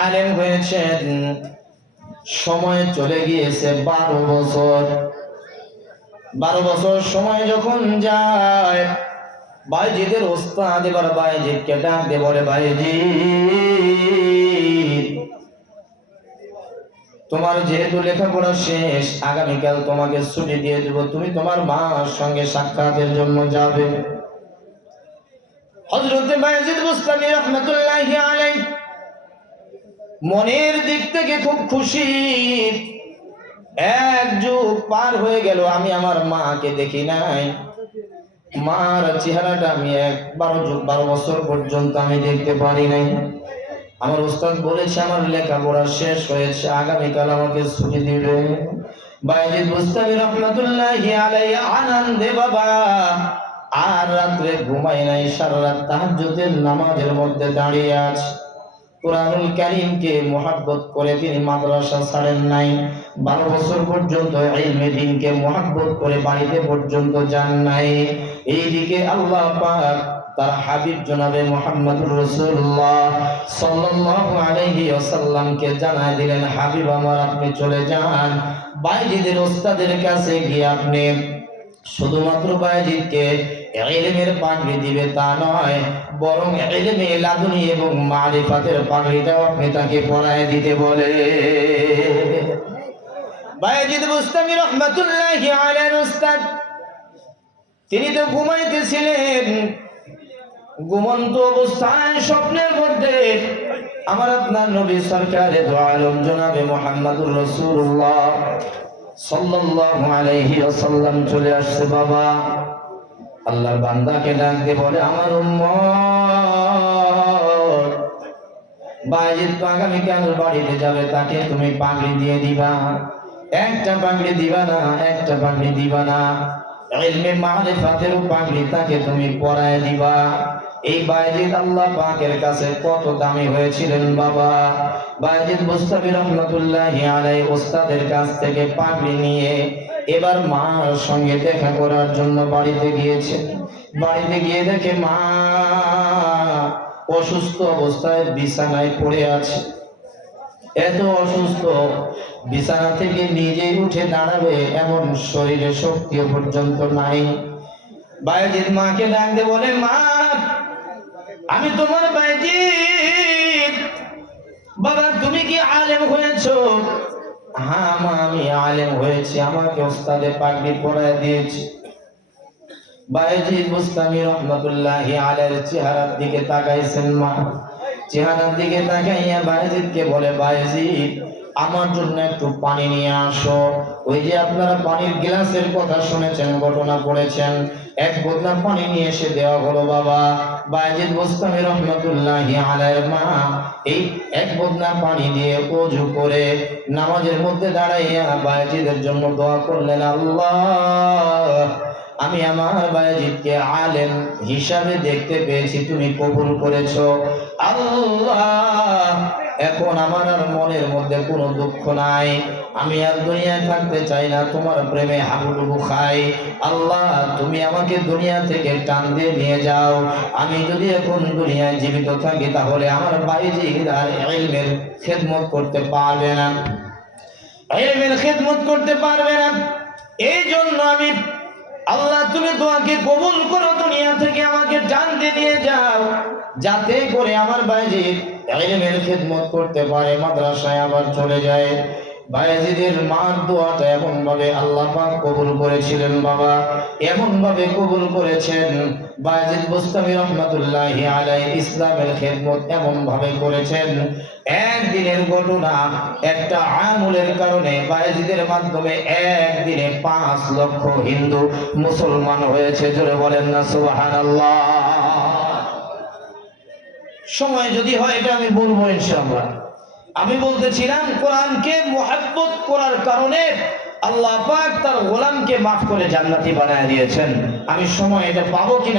আলেম হয়েছেন, সময় চলে গিয়েছে 12 বছর। 12 বছর সময় যখন যায়, বাইজিদের ওস্তাদ এবার বাইজিদকে ডাক দিয়ে বলে, বাইজিদ, তোমার যেহেতু লেখাপড়া শেষ, আগামীকাল তোমাকে ছুটি দিয়ে দেব, তুমি তোমার মার সঙ্গে সাক্ষাতের জন্য যাবে। হযরত বাইজিদ বুস্তামি রাহমাতুল্লাহি আলাইহি মনের দিক থেকে খুব খুশি। এক যুগ পার হয়ে গেল, আমি আমার মাকে দেখি নাই, মার চেহারাটা আমি 12 বছর পর্যন্ত আমি দেখতে পারি নাই। আমার ওস্তাদ বলেছে আমার লেখাপড়া শেষ হয়েছে, আগামীকাল আমাকে ছুটি দিবে। বাইজিদ বুস্তামি রাহমাতুল্লাহি আলাইহি আনন্দে বাবা আর রাত্রে ঘুমাই নাই, সারা রাত তাহাজ্জুদের নামাজের মধ্যে দাঁড়িয়ে আছে। কুরআনুল কারীমকে মুহাব্বত করে তিনি মাদ্রাসা ছাড়েন নাই। 12 বছর পর্যন্ত ইলমে দ্বীনকে মুহাব্বত করে বাড়িতে পর্যন্ত যান নাই। এইদিকে আল্লাহ পাক তার হাবিব জনাবে মুহাম্মদুর রাসূলুল্লাহ সাল্লাল্লাহু আলাইহি ওয়াসাল্লামকে জানায় দিলেন, হাবিব আমার, আপনি চলে যান, বাইজিদের ওস্তাদের কাছে গিয়ে আপনি শুধুমাত্র বাইজিদকে ইলমের পাগড়ি দিবে তা নয়, বরং ইলমে লাদুনি এবং মারিফাতের পাগড়িটাও আপনি তাকে পরায় দিতে বলে। বাইজিদ বুস্তামি রাহমাতুল্লাহি আলাইহি ওস্তাদ তিনি তো ঘুমাইতেছিলেন, ঘুমন্ত অবস্থায় স্বপ্নের মধ্যে আমার আপনার নবী সরকারে দো আলম জনাবে মুহাম্মদুর রাসূলুল্লাহ সাল্লাল্লাহু আলাইহি ওয়াসাল্লাম চলে আসছে। বাবা আল্লাহর বান্দাকে ডাক দিয়ে বলে, আমার উম্মত বাইজিদ তো আগামীকাল বাড়িতে যাবে, তাকে তুমি পাগড়ি দিয়ে দিবা। একটা পাগড়ি দিবা না, একটা পাগড়ি দিবা না, ইলমে মারিফাতের পাগড়ি তাকে তুমি পরায় দিবা। এই বাইজিদ আল্লাহ পাকের কাছে কত দামি হয়েছিলেন বাবা। বাইজিদ বুস্তামি রাহমাতুল্লাহি আলাইহি ওস্তাদের কাছ থেকে পাগড়ি নিয়ে এবার মার সঙ্গে দেখা করার জন্য বাড়িতে গিয়েছে। বাড়িতে গিয়ে দেখে মা অসুস্থ অবস্থায় বিছানায় পড়ে আছে। এত অসুস্থ, বিছানা থেকে নিজেই উঠে দাঁড়াবে এমন শরীরে শক্তি পর্যন্ত নাই। বাইজিদ মাকে ডাক দিয়ে বলে, মা, আমি তোমার বাইজিদ। বাবা তুমি কি আলেম হয়েছো? হ্যাঁ মা, আমি আলেম হয়েছি, আমাকে ওস্তাদে পাগড়ি পরায় দিয়েছে। বাইজিদ বুস্তামি রাহমাতুল্লাহি আলাইহির চেহারার দিকে তাকাইছেন মা। চেহারার দিকে তাকাইয়া বাইজিদকে বলে, বাইজিদ আমার জন্য একটু পানি নিয়ে আসো। ওই যে আপনারা পানির গ্লাসের কথা শুনেছেন, ঘটনা পড়েছেন, এক বোতল পানি নিয়ে এসে দেওয়া হলো বাবা। বাইজিদ বুস্তামি রাহমাতুল্লাহি আলাইহির মা এই এক বোতল পানি দিয়ে ওযু করে নামাজের মধ্যে দাঁড়াইয়া বাইজিদের জন্য দোয়া করলেন, আল্লাহ আমি আমার বাইজিদকে আলেম হিসাবে দেখতে পেয়েছি, তুমি কবুল করেছো। আল্লাহ এখন আমার আর মনের মধ্যে কোনো দুঃখ নাই, আমি আর দুনিয়ায় থাকতে চাই না, তোমার প্রেমে হাবুডুবু খাই। আল্লাহ তুমি আমাকে দুনিয়া থেকে টান দিয়ে নিয়ে যাও। আমি যদি এখন দুনিয়ায় জীবিত থাকি তাহলে আমার বাইজিদ আর ইলমের খেদমত করতে পারবে না, ইলমের খেদমত করতে পারবে না। এই জন্য আমি, আল্লাহ তুমি দোয়াকে কবুল করো, দুনিয়া থেকে আমাকে জানতে নিয়ে যাও, যাতে করে আমার বাইজিদ ইলমের খেদমত করতে পারে, মাদ্রাসায় আবার চলে যায়। বাইজিদের মার দোয়াটা এমন ভাবে আল্লাহ পাক কবুল করেছিলেন বাবা, এমন ভাবে কবুল করেছেন। বাইজিদ বুস্তামি রাহমাতুল্লাহি আলাইহি ইসলামের খেদমত এমন ভাবে করেছেন, একদিনের ঘটনা, একটা আমলের কারণে বাইজিদের মাধ্যমে একদিনে 5 লক্ষ হিন্দু মুসলমান হয়েছে। জোরে বলেন না সুবহানাল্লাহ। সময় যদি হয় এটা আমি বলবো ইনশাআল্লাহ। আমি বলতেছিলাম কোরআনকে মুহাব্বত করার কারণে আল্লাহ পাক তার গোলামকে মাফ করে জান্নাতি বানায় দিয়েছেন। আমি সময় এটা পাবো কিনা